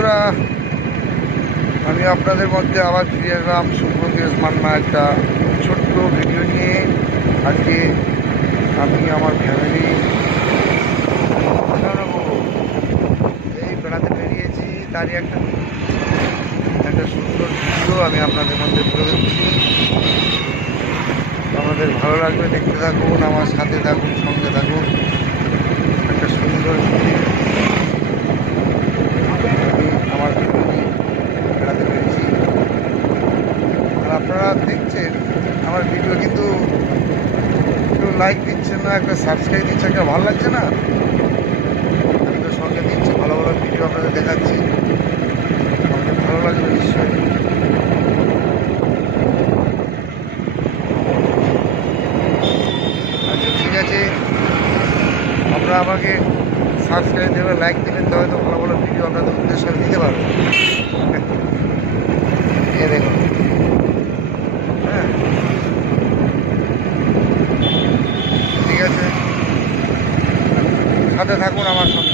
বন্ধুরা, আমি আপনাদের মধ্যে আবার ফিরে এলাম শুভ্রকেশ মান্না একটা ছোট্ট ভিডিও নিয়ে। আজকে আমি আমার ফ্যামিলি এই বেড়াতে বেরিয়েছি, তারই একটা সুন্দর ভিডিও আমি আপনাদের মধ্যে তুলে ধরছি। আমাদের ভালো লাগবে, দেখতে থাকুন, আমার সাথে থাকুন, সঙ্গে থাকুন। একটা সুন্দর ভিডিও আমি আমার ফ্যামিলি বেড়াতে পেরেছি। আর আপনারা দেখছেন আমার ভিডিও, কিন্তু কেউ লাইক দিচ্ছেন না, একটা সাবস্ক্রাইব দিচ্ছে, একটা ভালো লাগছে না। আমি তো সঙ্গে দিচ্ছি, ভালো ভালো ভিডিও আপনাদের দেখাচ্ছি, আমাকে ভালো লাগবে নিশ্চয়ই। আচ্ছা ঠিক আছে, আপনারা আমাকে সাবস্ক্রাইব দেবেন, লাইক দেবেন, তবে তো ভালো ভালো ভিডিও আপনাদের উদ্দেশ্য দিতে পারবো। এ দেখুন, হ্যাঁ ঠিক আছে, সাথে থাকুন আমার সঙ্গে।